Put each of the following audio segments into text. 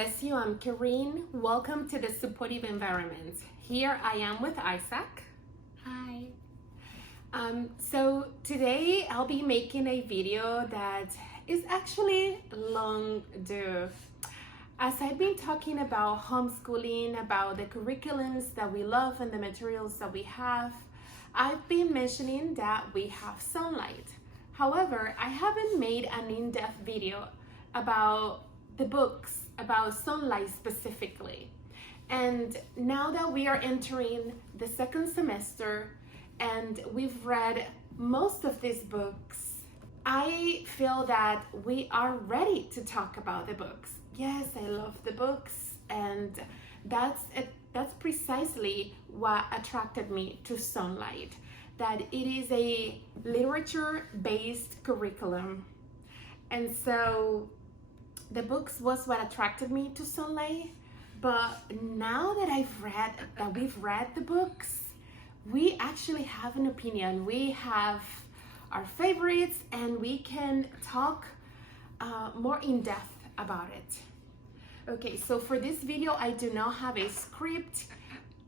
bless you. I'm Karine. Welcome to the Supportive Environment. Here I am with Isaac. Hi. So today I'll be making a video that is actually long due. As I've been talking about homeschooling, about the curriculums that we love and the materials that we have, I've been mentioning that we have Sonlight. However, I haven't made an in-depth video about the books, about Sonlight specifically. And now that we are entering the second semester and we've read most of these books, I feel that we are ready to talk about the books. Yes, I love the books, and that's precisely what attracted me to Sonlight, that it is a literature-based curriculum. And so the books was what attracted me to Sonlight, but now that we've read the books, we actually have an opinion. We have our favorites, and we can talk more in depth about it. Okay, so for this video, I do not have a script.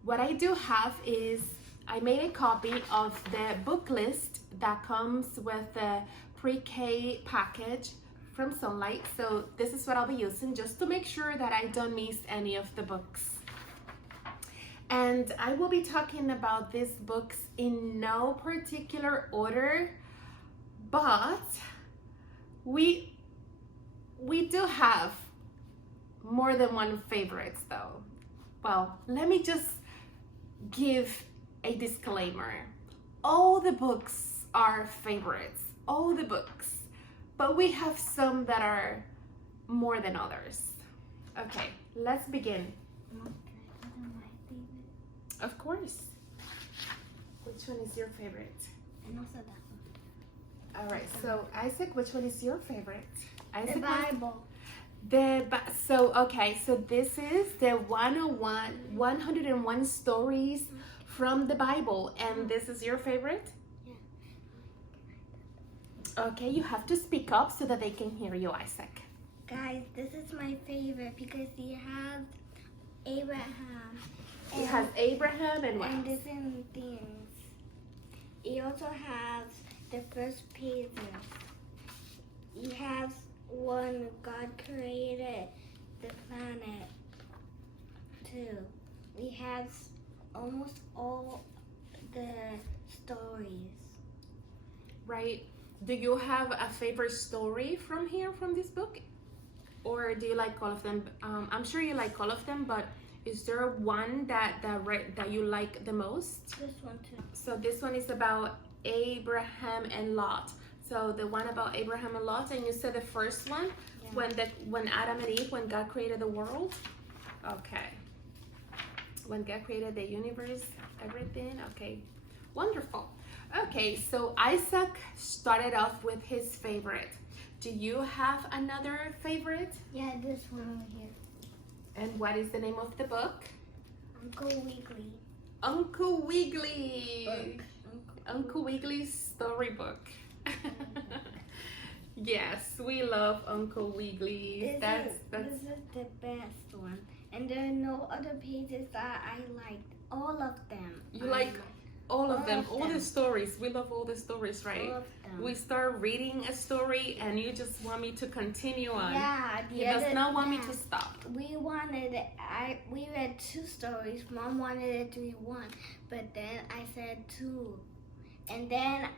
What I do have is I made a copy of the book list that comes with the pre-K package from Sonlight. So this is what I'll be using just to make sure that I don't miss any of the books. And I will be talking about these books in no particular order, but we do have more than one favorites though. Well, let me just give a disclaimer. All the books are favorites, all the books. But we have some that are more than others. Okay, let's begin. Of course. Which one is your favorite? And also that one. All right, so Isaac, which one is your favorite? Isaac, The Bible. So this is the 101 stories from the Bible, and this is your favorite? Okay, you have to speak up so that they can hear you, Isaac. Guys, this is my favorite because you have Abraham. It has Abraham and what? And different things. You also have the first pages. You have when God created the planet too. We have almost all the stories. Right. Do you have a favorite story from this book? Or do you like all of them? I'm sure you like all of them, but is there one that you like the most? This one too. So this one is about Abraham and Lot. So the one about Abraham and Lot, and you said the first one, Yeah. when Adam and Eve, when God created the world? Okay. When God created the universe, everything? Okay. Wonderful. Okay, so Isaac started off with his favorite. Do you have another favorite? Yeah, this one over here. And what is the name of the book? Uncle Wiggily. Uncle Wiggily. Book. Uncle Wigglily's storybook. Yes, we love Uncle Wiggily. This is the best one. And there are no other pages that I liked. All of them. You like all of them, all the them. stories. We love all the stories, right? All of them. We start reading a story and you just want me to continue on. Yeah, He does not want me to stop. We read 2 stories. Mom wanted to read 1, but then I said 2, and then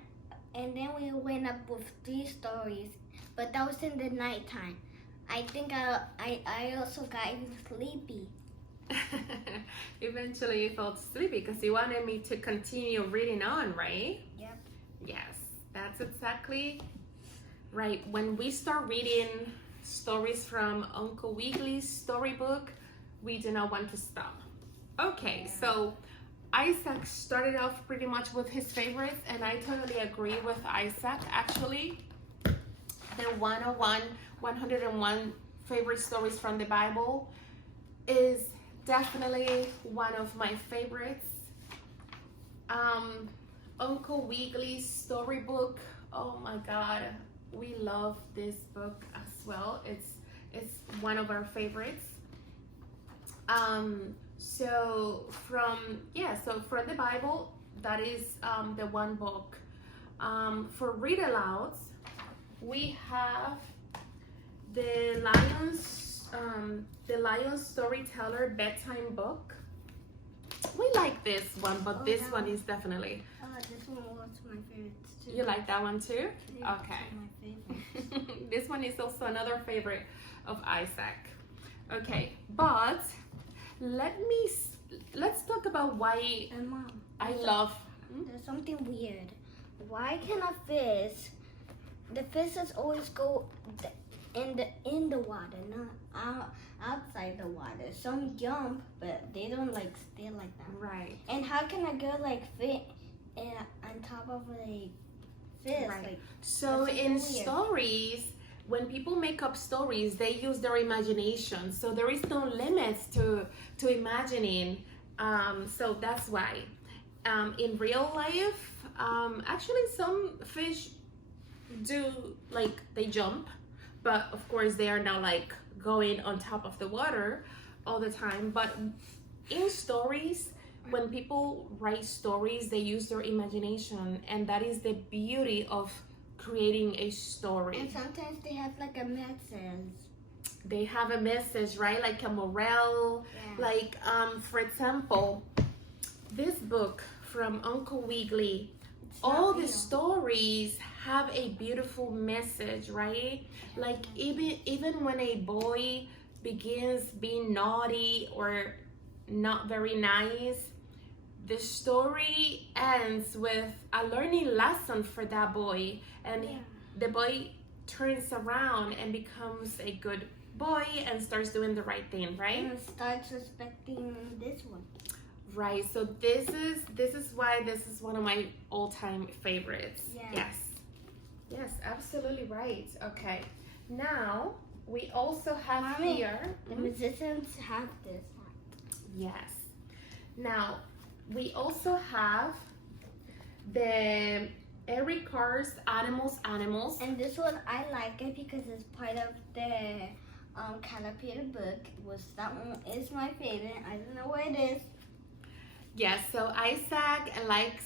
we went up with 3 stories. But that was in the nighttime. I think I also got even sleepy. Eventually you felt sleepy because you wanted me to continue reading on, right? Yep. Yes, that's exactly right. When we start reading stories from Uncle Wigglily's storybook, we do not want to stop. Okay, so Isaac started off pretty much with his favorites, and I totally agree with Isaac. Actually, the 101 favorite stories from the Bible is definitely one of my favorites. Uncle Wigglily's storybook, oh my god, we love this book as well. It's one of our favorites. So from the Bible, that is the one book. For read alouds, we have the Lion's Storyteller bedtime book. We like this one, but this one is definitely. This one was my favorite too. You like that one too? Yeah, Okay. my favorite. This one is also another favorite of Isaac. Okay, but let's talk about why And Mom, I love. there's something weird. Why can a fish? The fishes always go in the water, not outside the water. Some jump, but they don't like stay like that. Right. And how can a girl like fit on top of a fish? Right. Like, So that's in weird. stories, when people make up stories, they use their imagination. So there is no limits to imagining. So that's why. In real life, actually some fish do like they jump, but of course they are not like going on top of the water all the time. But in stories, when people write stories, they use their imagination, and that is the beauty of creating a story. and sometimes they have like a message. They have a message, right? Like a morale. Yeah. Like for example, this book from Uncle Wiggily, It's all not the real. stories have a beautiful message, right? Like even when a boy begins being naughty or not very nice, the story ends with a learning lesson for that boy, and Yeah. the boy turns around and becomes a good boy and starts doing the right thing, right? And starts respecting this one. Right. So this is why this is one of my all-time favorites. Yeah. Yes. Yes, absolutely right. Okay. Now we also have Mommy, here. The musicians have this. Yes. Now we also have the Eric Carr's Animals. And this one, I like it because it's part of the Caterpillar book. That one is my favorite. I don't know where it is. Yes, so Isaac likes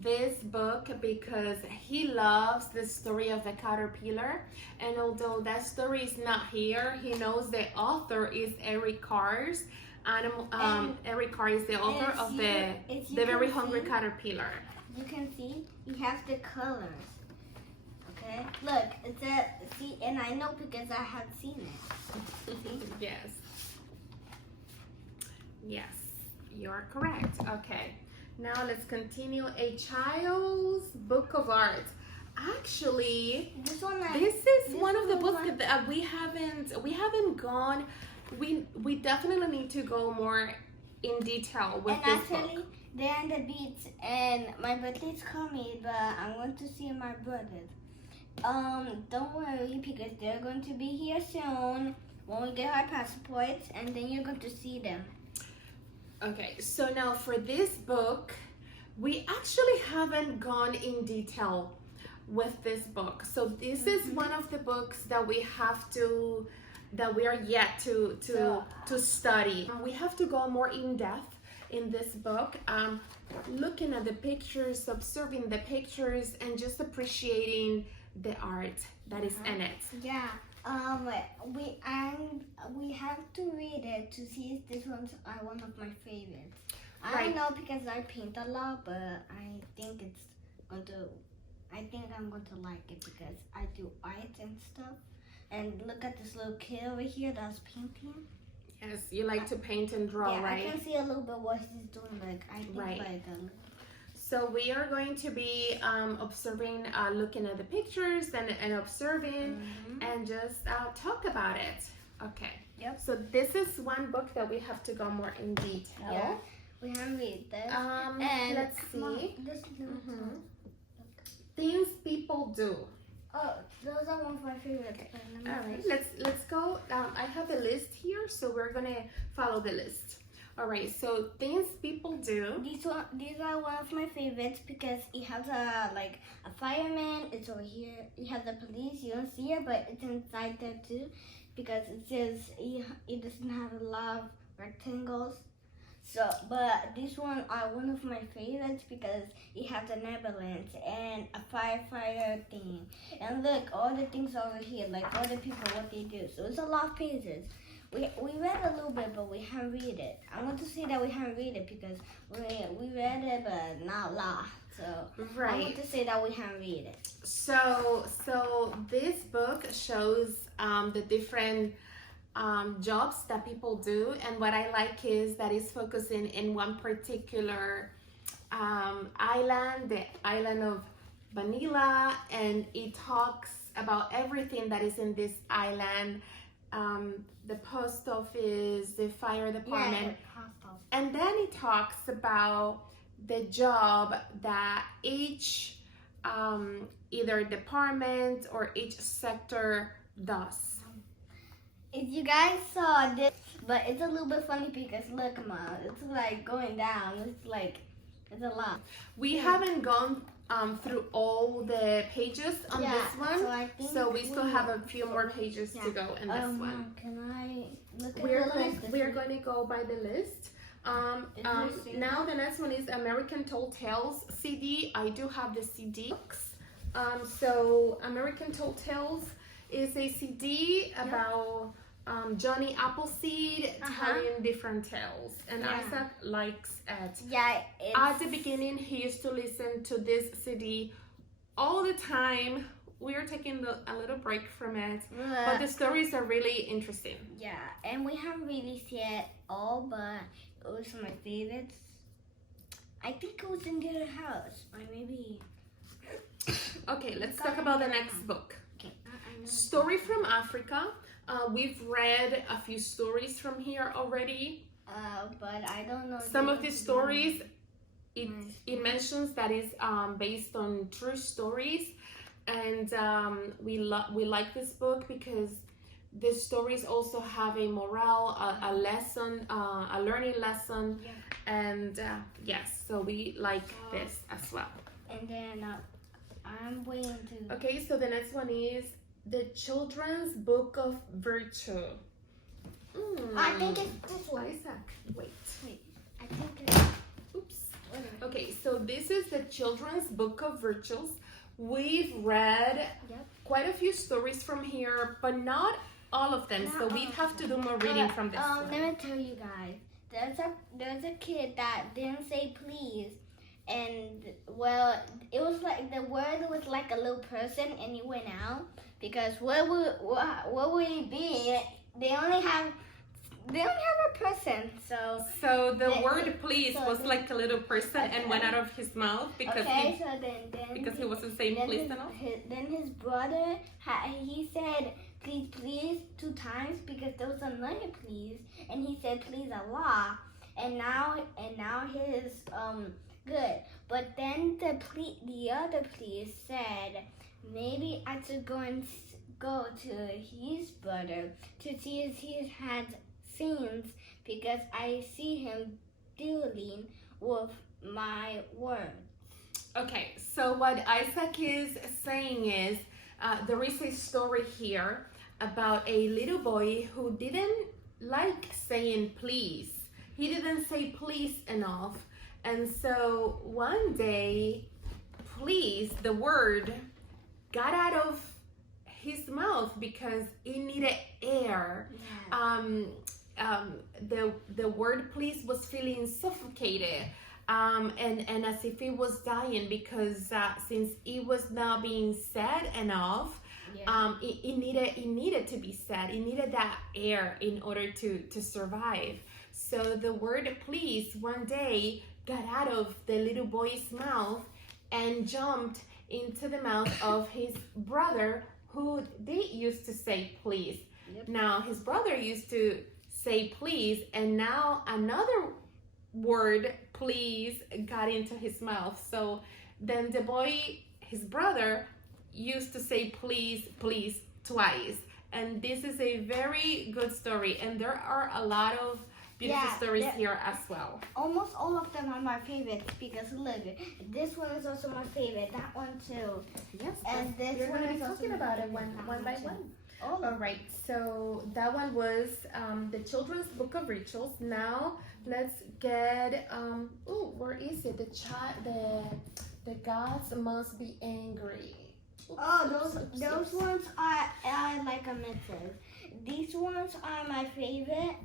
this book because he loves the story of the caterpillar, and although that story is not here, he knows the author is Eric Carr's Eric Carr is the author of the Very Hungry Caterpillar. You can see he has the colors. Okay, look, it's a see, and I know because I have seen it. Yes. Yes, you're correct. Okay, now let's continue. A Child's Book of Art. Actually, This one, this is one of the one books like- that we haven't gone. We definitely need to go more in detail with and this actually, book. they're on the beach, and my birthday's coming, but I'm going to see my brothers. Don't worry because they're going to be here soon when we get our passports, and then you're going to see them. Okay, so now for this book, we actually haven't gone in detail with this book. So this is one of the books that we are yet to study. We have to go more in depth in this book, looking at the pictures, observing the pictures, and just appreciating the art that is in it. Yeah. We have to read it to see if this one's one of my favorites. I Right. don't know because I paint a lot, but I think I'm going to like it because I do art and stuff. And look at this little kid over here that's painting. Yes, you like to paint and draw, Yeah, right? I can see a little bit what he's doing. Like I think Right. like So we are going to be observing, looking at the pictures and observing, and just talk about it. Okay. Yep. So this is one book that we have to go more in detail. Yeah. We haven't read this. And Let's Mom, see. this little Things people do. Oh, those are one of my favorites. Okay. But let me All right. first- Let's go. I have a list here, so we're gonna follow the list. All right. So things people do. These are one of my favorites because it has a fireman. It's over here. It has the police. You don't see it, but it's inside there too, because it says it doesn't have a lot of rectangles. So, but these one are one of my favorites because it has an ambulance and a firefighter thing. And look, all the things over here, like all the people, what they do. So it's a lot of pages. We read a little bit, but we haven't read it. I want to say that we haven't read it because we read it, but not a lot. So right. I want to say that we haven't read it. So this book shows the different jobs that people do, and what I like is that it's focusing in one particular island, the island of Vanilla, and it talks about everything that is in this island, the post office, the fire department, and then it talks about the job that each either department or each sector does. If you guys saw this, but it's a little bit funny because look, Mom, it's like going down. It's a lot. We haven't gone through all the pages on this one, so we still have a few more pages to go in this one. Can I look at We're the list? we're going to go by the list. Now the next one is American Tall Tales CD. I do have the CD. So American Tall Tales is a CD about Johnny Appleseed telling different tales, and Isaac likes it. Yeah. At the beginning, he used to listen to this CD all the time. We are taking a little break from it, but the stories are really interesting. Yeah, and we haven't really seen it all, but it was my favorites. I think it was in the other house, or maybe. Okay, let's talk about the next book. Okay. Story from Africa. We've read a few stories from here already. But I don't know. Some of these stories, it mentions that is based on true stories, and we like this book because the stories also have a morale, a lesson, a learning lesson, and yes, so we like this as well. And then I'm waiting to. Okay, so the next one is The Children's Book of Virtue. I think it's this one. Isaac, wait. I think it's. Oops. Okay, so this is the Children's Book of Virtues. We've read quite a few stories from here, but not all of them. So we have to do more reading from this one. Let me tell you guys. There's a kid that didn't say please. And well, it was like the word was like a little person, and he went out because what would it be? They only have a person, so the word please was like a little person and went out of his mouth because he wasn't saying please enough. Then his brother he said please 2 times because there was another please, and he said please a lot, and now his good. But then the other please said maybe I should go to his brother to see if he had sins because I see him dealing with my word. Okay, so what Isaac is saying is there is a story here about a little boy who didn't like saying please. He didn't say please enough. And so one day, please, the word got out of his mouth because it needed air. The word please was feeling suffocated and as if it was dying because since it was not being said enough, it needed to be said. It needed that air in order to survive. So the word please one day got out of the little boy's mouth and jumped into the mouth of his brother who did used to say please. Now his brother used to say please, and now another word please got into his mouth. So then the boy, his brother, used to say please twice. And this is a very good story, and there are a lot of beautiful stories here as well. Almost all of them are my favorites because look, this one is also my favorite. That one too. Yes, and this we're one going to be is also talking my about it favorite. one by one. All right, so that one was the Children's Book of Rituals. Now let's get where is it? The gods must be angry. Those ones are like a missive. These ones are my favorite.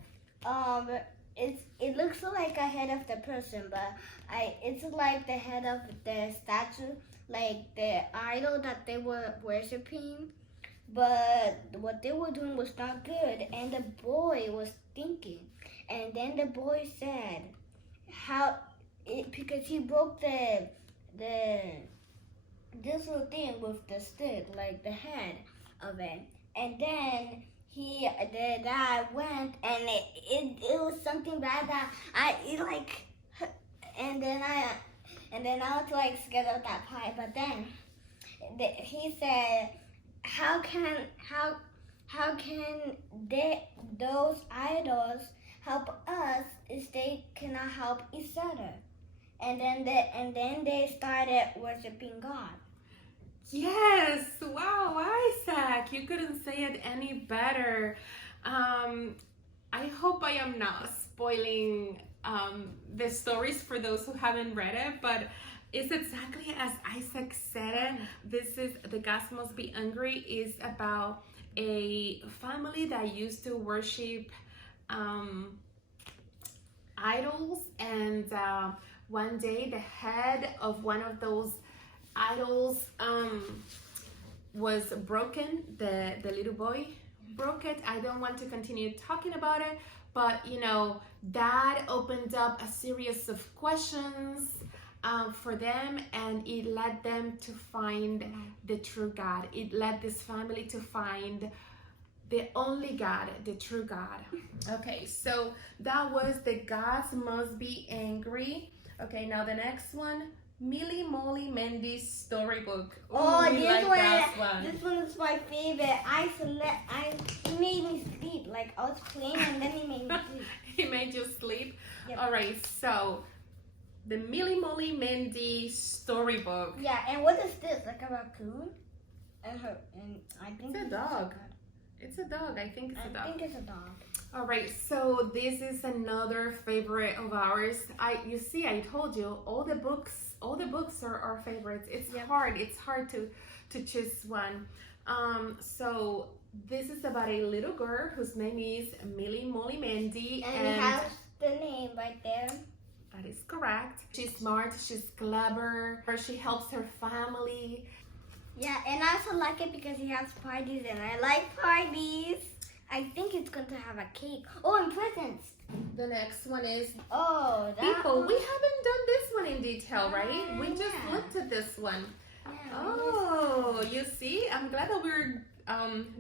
It looks like a head of the person, but it's like the head of the statue, like the idol that they were worshiping. But what they were doing was not good, and the boy was thinking, and then the boy said, because he broke this little thing with the stick, like the head of it, and then the guy went, and it was something bad that and then I was like scared of that part, but then he said, how can those idols help us if they cannot help each other? And then they started worshiping God. Yes, wow, Isaac, you couldn't say it any better. I hope I am not spoiling the stories for those who haven't read it, but it's exactly as Isaac said it. This is The Gods Must Be Angry is about a family that used to worship idols, and one day the head of one of those idols was broken. The little boy broke it. I don't want to continue talking about it, but that opened up a series of questions for them, and it led them to find the true God. It led this family to find the only God, the true God. Okay, so that was The Gods Must Be Angry. Okay, now the next one, Millie Molly Mendy's storybook. This one is my favorite. He made me sleep. Like I was playing and then he made me sleep. He made you sleep? Yep. All right, so the Millie Molly Mendy storybook. Yeah, and what is this? Like a raccoon? And I think it's a dog. It's a dog. I think it's a dog. I think it's a dog. All right, so this is another favorite of ours. You see, I told you all the books are our favorites. It's hard. It's hard to choose one. So this is about a little girl whose name is Millie Molly Mendy, and it has the name right there. That is correct. She's smart. She's clever. She helps her family. Yeah, and I also like it because he has parties, and I like parties. I think it's going to have a cake. Oh, and presents. The next one is people. We haven't done this one in detail, right? We just looked at this one. Yeah, you see? I'm glad that we're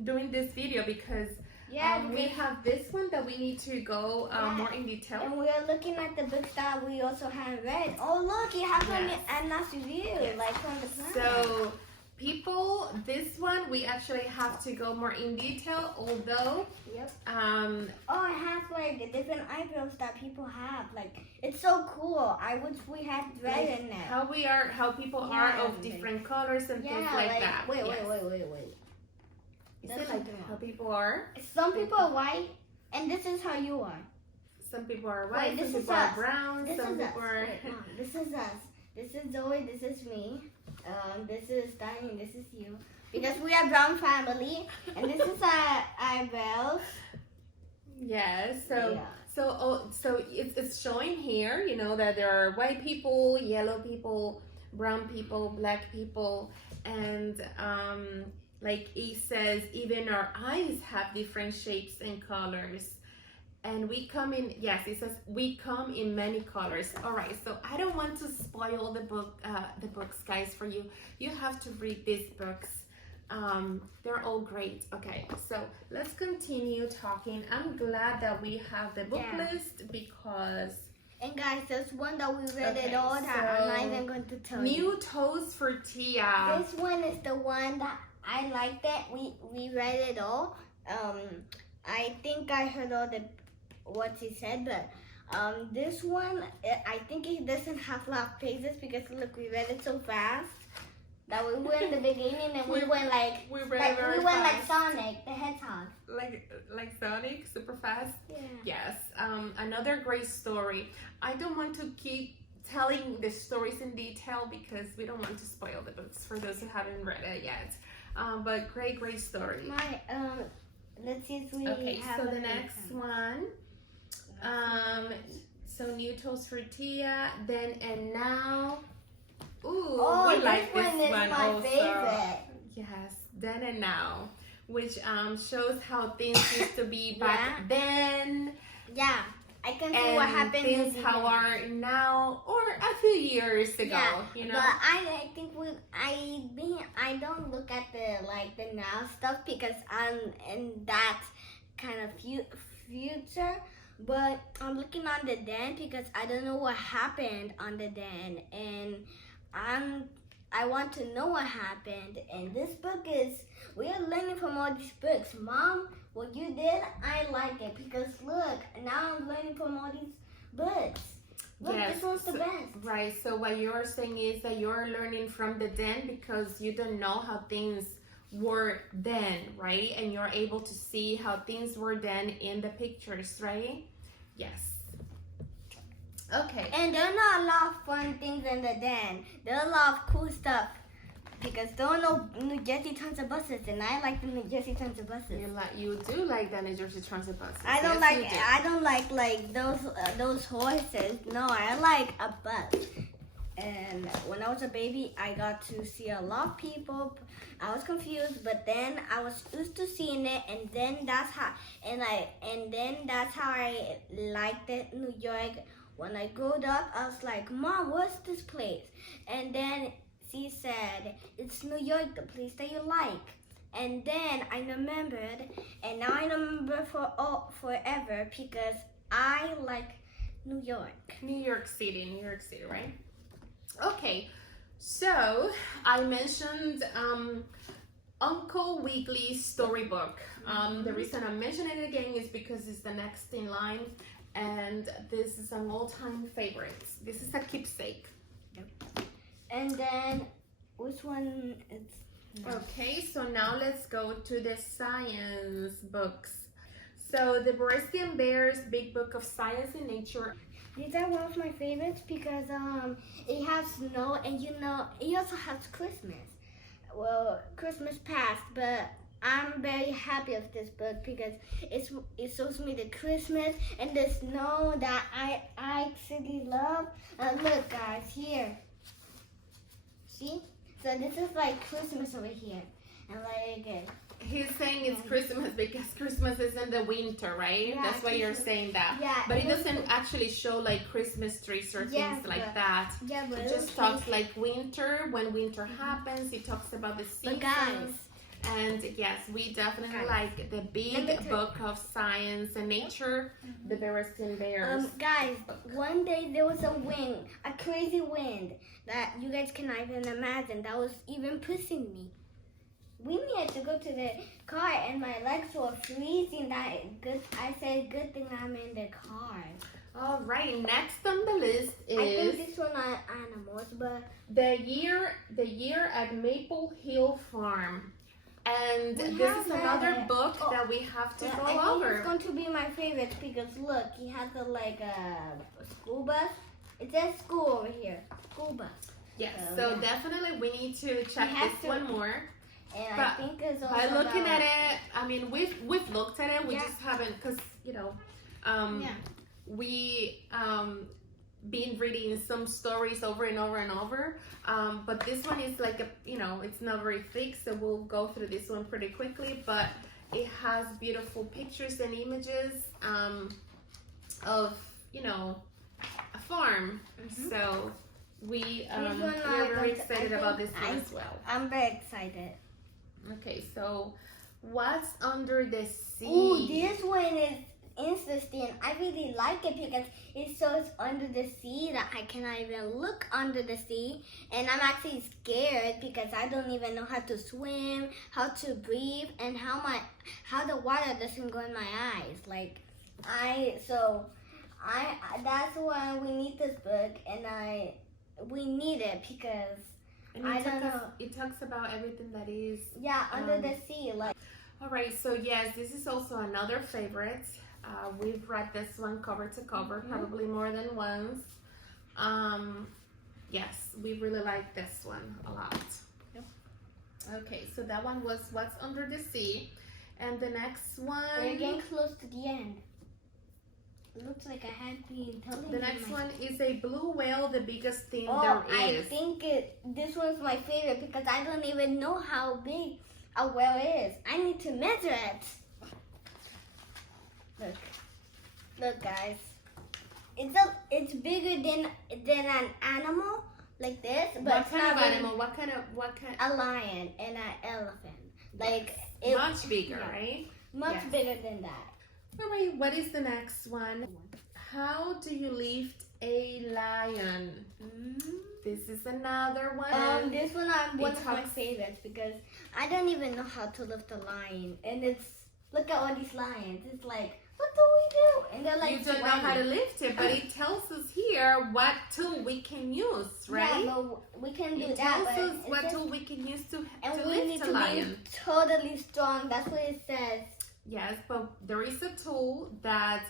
doing this video because we have this one that we need to go more in detail. And we are looking at the books that we also haven't read. Oh, look, it has a nice review, like from the planet. So, people, this one we actually have to go more in detail, although it has like the different eyebrows that people have. Like, it's so cool. I wish we had read in it. How people are of different colors and things like that. Wait. Is it like how people are? Some people are white, and this is how you are. Some people are white, some people are brown, some people are... This is us. This is Zoe, this is me. This is Danny, this is you. Because we are brown family, and this is our eyebrows. Yes, so it's showing here, that there are white people, yellow people, brown people, black people, and like it says, even our eyes have different shapes and colors. And we come in, it says we come in many colors. All right, so I don't want to spoil the books, guys, for you. You have to read these books. They're all great. Okay, so let's continue talking. I'm glad that we have the book list because... And guys, there's one that we read it all that I'm not even going to tell you. New Toes for Tia. This one is the one that I liked it. We read it all. I think I heard all the what he said, but this one, I think it doesn't have a lot of pages because look, we read it so fast that we were in the beginning and we went like we read very like fast. Sonic the Hedgehog. Like Sonic, super fast. Yeah. Yes. Another great story. I don't want to keep telling the stories in detail because we don't want to spoil the books for those who haven't read it yet. But great story. My let's see if we have so a the next one. So New Toast for Tia, Then and Now. Ooh, we like this one is one my also. favorite. Yes, Then and Now, which shows how things used to be back then. Yeah, I can see what happened. Things how are now, or a few years ago. Yeah, you know. but I think I don't look at the now stuff because I'm in that kind of future. But I'm looking on the den because I don't know what happened on the den, and I want to know what happened. And this book is, we are learning from all these books. Mom, what you did, I like it because look, now I'm learning from all these books. Look, yes, this one's the best. Right, so what you're saying is that you're learning from the den because you don't know how things were then, right? And you're able to see how things were then in the pictures, right? Yes. Okay. And there are not a lot of fun things in the den. There are a lot of cool stuff because there are no New Jersey Transit buses, and I like the New Jersey Transit buses. You do like the New Jersey Transit buses. I don't Yes, like those horses. No, I like a bus. And when I was a baby, I got to see a lot of people. I was confused, but then I was used to seeing it, and then that's how I liked it. New York. When I grew up, I was like, Mom, what's this place? And then she said, it's New York, the place that you like. And then I remembered, and now I remember forever because I like New York. New York City, right? Okay, so I mentioned Uncle Wiggli's storybook. The reason I'm mentioning it again is because it's the next in line, and this is an all-time favorite. This is a keepsake. Yep. And then, which one is? Okay, so now let's go to the science books. So the Borestian Bears Big Book of Science and Nature. These are one of my favorites because it has snow, and it also has Christmas. Well, Christmas passed, but I'm very happy with this book because it shows me the Christmas and the snow that I actually love. Look, guys, here. See? So this is like Christmas over here, and like. He's saying it's Christmas because Christmas is in the winter, right? Yeah, that's why you're saying that. Yeah, but it doesn't actually show like Christmas trees or things like that. Yeah, but it just talks like winter, when winter happens. It talks about the seasons. But guys, and yes, we definitely like the Big Book of Science and Nature, the Borestian Bears. Guys, one day there was a crazy wind that you guys cannot even imagine. That was even pushing me. We needed to go to the car, and my legs were freezing. I said, good thing I'm in the car. All right, next on the list is. I think this one are animals, but the year at Maple Hill Farm, and this is another book that we have to go over. I think it's going to be my favorite because look, he has a school bus. It says school over here, school bus. Yes, so definitely we need to check this one more. And but I think it's also by looking at it, I mean we've looked at it. We just haven't, because we been reading some stories over and over and over. But this one is like it's not very thick, so we'll go through this one pretty quickly. But it has beautiful pictures and images of a farm. So we're very excited about this one as well. I'm very excited. Okay, so what's under the sea? Ooh, this one is interesting. I really like it because it shows under the sea that I cannot even look under the sea. And I'm actually scared because I don't even know how to swim, how to breathe, and how the water doesn't go in my eyes. Like, That's why we need this book, and we need it because And I don't know. It talks about everything that is. Under the sea, like. All right, so yes, this is also another favorite. We've read this one cover to cover, probably more than once. Yes, we really like this one a lot. Yep. Okay, so that one was What's Under the Sea. And the next one... We're getting close to the end. It looks like I had been telling The you next one is A Blue Whale, the Biggest Thing There I Is. think this one's my favorite because I don't even know how big a whale is. I need to measure it. Look, guys. It's bigger than an animal like this, but What it's kind not of really- animal? What kind? A lion and an elephant. Like Much bigger, yeah. right? Much Yes. bigger than that. All right, what is the next one? How do you lift a lion? This is another one. This one I'm one It of my talks- favorites because I don't even know how to lift a lion, and look at all these lions. It's like, what do we do? And they're like, You don't know how to lift it, but it tells us here what tool we can use, right? Yeah, but we can do It that. tells but us it's what just- tool we can use to and we lift need a to lion. be totally strong. That's what it says. Yes, but there is a tool that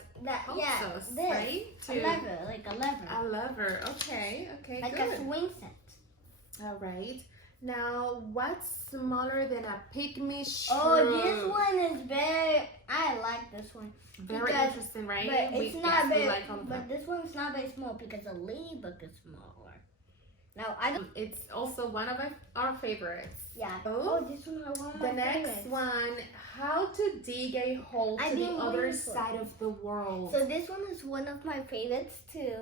helps us, this right? a lever, like a lever, A lever. Okay, like good. a swing set. All right. Now, what's smaller than a pygmy shrew? Oh, this one is very. I like this one. Very because- interesting, right? But it's not we very. like all of them. But this one's not very small because the ladybug is smaller. Now I don't. It's also one of our favorites. Yeah. Oh, This one is one of the my next favorites. one, how to dig a hole I've to the been other waiting for side of the world. So this one is one of my favorites too.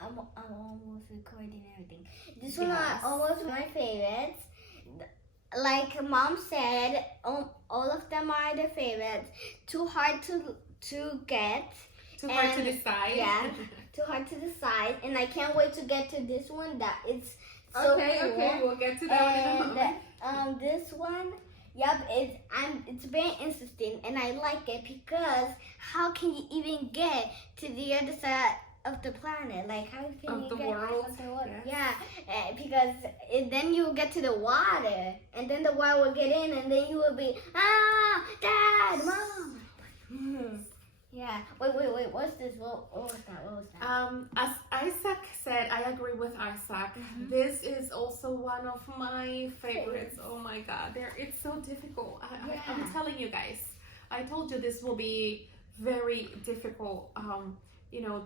I'm almost recording everything. This one Yes. are almost my favorites. Like Mom said, all of them are the favorites. Too hard to get. Too hard to and- decide. yeah. Too hard to decide, and I can't wait to get to this one. That it's so Okay, cool. we'll get to that one in a moment. And this one, it's very interesting, and I like it because how can you even get to the other side of the planet? Like how can Of you the get world, of the world? yes. Yeah, because then you will get to the water, and then the water will get in, and then you will be Dad, Mom. Yeah. Wait. What's this? What was that? As Isaac said, I agree with Isaac. This is also one of my favorites. Oh my God, it's so difficult. I'm Yeah. telling you guys. I told you this will be very difficult.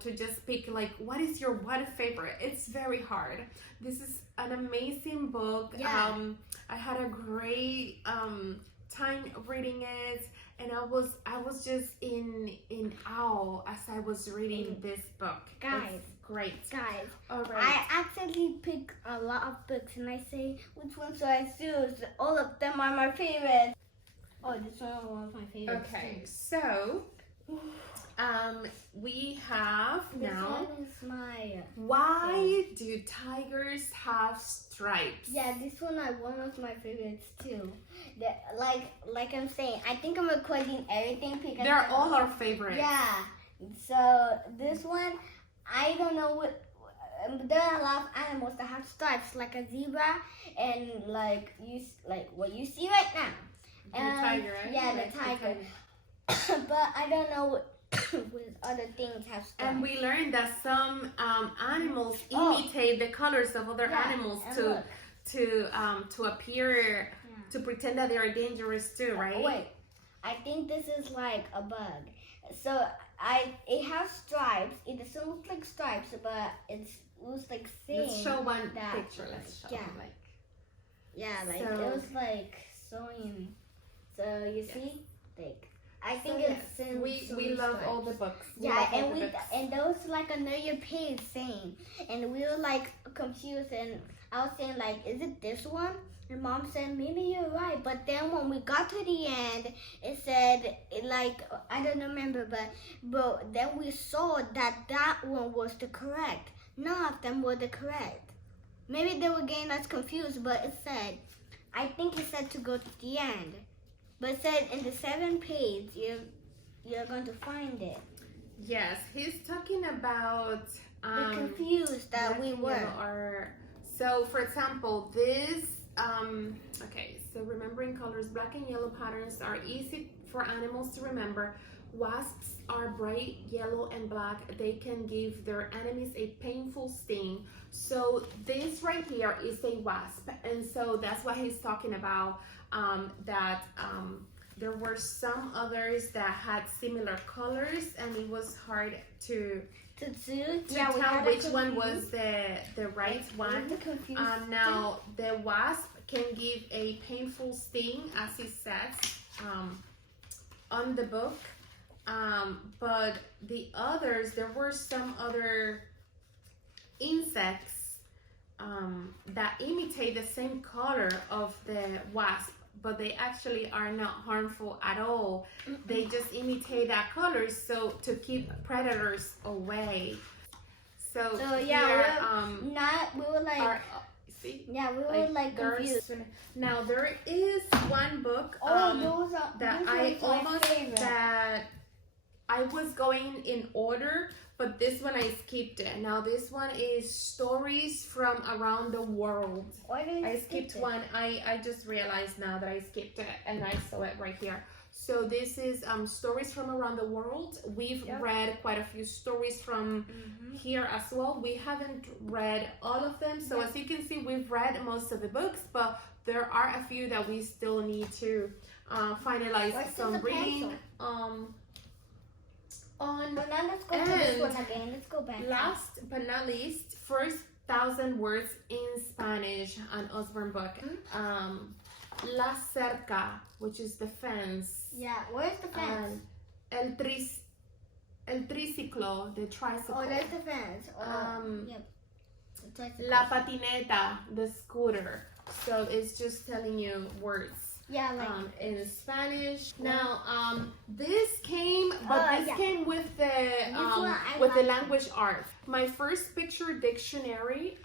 To just pick like what is your one favorite. It's very hard. This is an amazing book. Yeah. I had a great time reading it. And I was just in awe as I was reading this book. Guys. It's great. Guys, All right. I accidentally pick a lot of books, and I say which one should I choose? All of them are my favorites. Oh, this one is one of my favorites. Okay, so we have This now. one is my. Why do tigers have stripes? Yeah, this one is one of my favorites too. Like I'm saying, I think I'm recording everything because They're all our favorites. Yeah. So this one, I don't know what. There are a lot of animals that have stripes, like a zebra, and like what you see right now. The tiger, right? Yeah, Like the tiger. But I don't know what other things have stripes. And we learned that some animals Oh. imitate the colors of other Yeah, animals and to look. to appear to pretend that they are dangerous too, right? Wait, I think this is like a bug. So it has stripes. It doesn't look like stripes, but it looks like thin. Let's show one that, picture. Let's show yeah. like. Yeah, like So- it was like sewing. So you Yes. see, like I think So, it's yes, in we sewing love stripes. all the books. Yeah, love all and the we books. and there was like another page saying, and we were like confused, and I was saying like, is it this one? And Mom said maybe you're right, but then when we got to the end, it said I don't remember, but then we saw that one was the correct. None of them were the correct. Maybe they were getting us confused, but it said, I think it said to go to the end, but it said in the 7th page you're going to find it. Yes, he's talking about the confused that we were. So, for example, this. Okay, so remembering colors, black and yellow patterns are easy for animals to remember. Wasps are bright yellow and black. They can give their enemies a painful sting. So this right here is a wasp, and so that's what he's talking about. There were some others that had similar colors, and it was hard to tell which one was the right one. Now the wasp can give a painful sting, as it says on the book. But the others, there were some other insects that imitate the same color of the wasp, but they actually are not harmful at all. They just imitate that color so to keep predators away. So yeah, we were like see? Yeah, we were like confused. Now there is one book that I was going in order, but this one I skipped it. Now this one is Stories from Around the World. I skipped one. I just realized now that I skipped it, and I saw it right here. So this is Stories from Around the World. We've read quite a few stories from here as well. We haven't read all of them. So as you can see, we've read most of the books, but there are a few that we still need to finalize some reading on. Now let's go to this one again. Let's go back. Last but not least, First 1,000 Words in Spanish, an Osborne book. La cerca, which is the fence. Yeah, where's the fence? El triciclo, the tricycle. Oh, there's the fence. Yep. La patineta, the scooter. So it's just telling you words. Yeah, like in Spanish. Now, this came with the language art. My first picture dictionary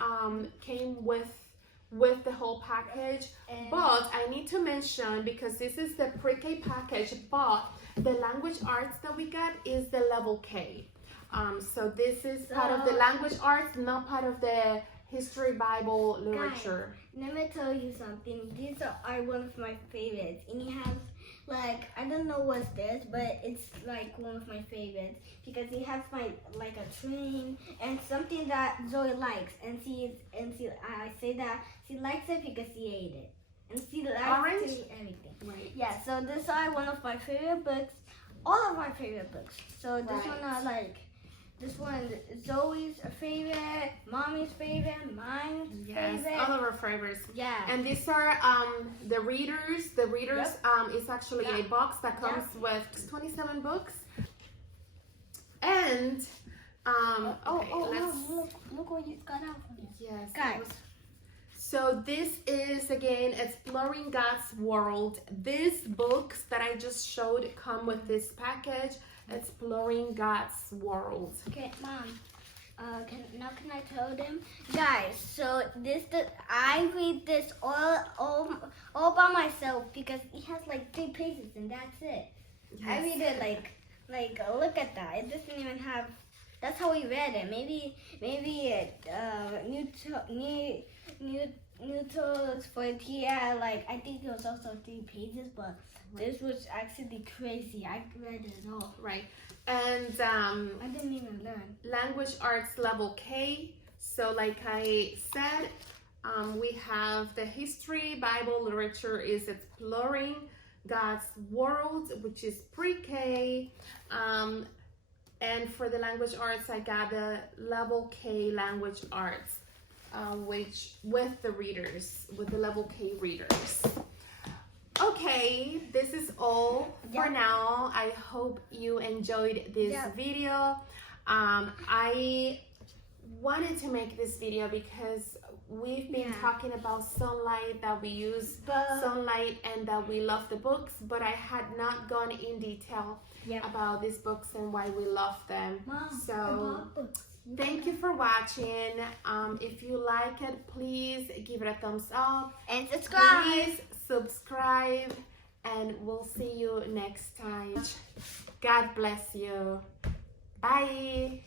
came with the whole package, but I need to mention, because this is the pre-K package, but the language arts that we got is the level K. So this is part of the language arts, not part of the history Bible literature. Guys, let me tell you something. These are one of my favorites, and it has I don't know what's this, but it's like one of my favorites because it has like a train and something that Zoe likes, and I say that she likes it because she ate it, and she likes to eat everything. Right. Yeah. So this are one of my favorite books, all of my favorite books. So this one are like. This one, Zoe's favorite, Mommy's favorite, mine's favorite. All of our favorites. Yeah. And these are the readers. The readers is actually a box that comes with 27 books. And look what you got out for me. Yes, guys. So this is again Exploring God's World. These books that I just showed come with this package. Exploring God's World. Okay, Mom. Can I tell them, guys? So I read this all by myself because it has like 3 pages and that's it. Yes. I read it like look at that. It doesn't even have. That's how we read it. Maybe Newton's for here. I think it was also 3 pages, but. This was actually crazy. I read it all. Right. And I didn't even learn. Language Arts Level K. So like I said, we have the history, Bible, literature is Exploring God's World, which is pre-K. And for the language arts, I got the Level K language arts, which with the Level K readers. Okay, this is all for now. I hope you enjoyed this video. I wanted to make this video because we've been talking about Sonlight, that we use Sonlight and that we love the books, but I had not gone in detail about these books and why we love them. So thank you for watching. If you like it, please give it a thumbs up and subscribe. Please subscribe, and we'll see you next time. God bless you. Bye.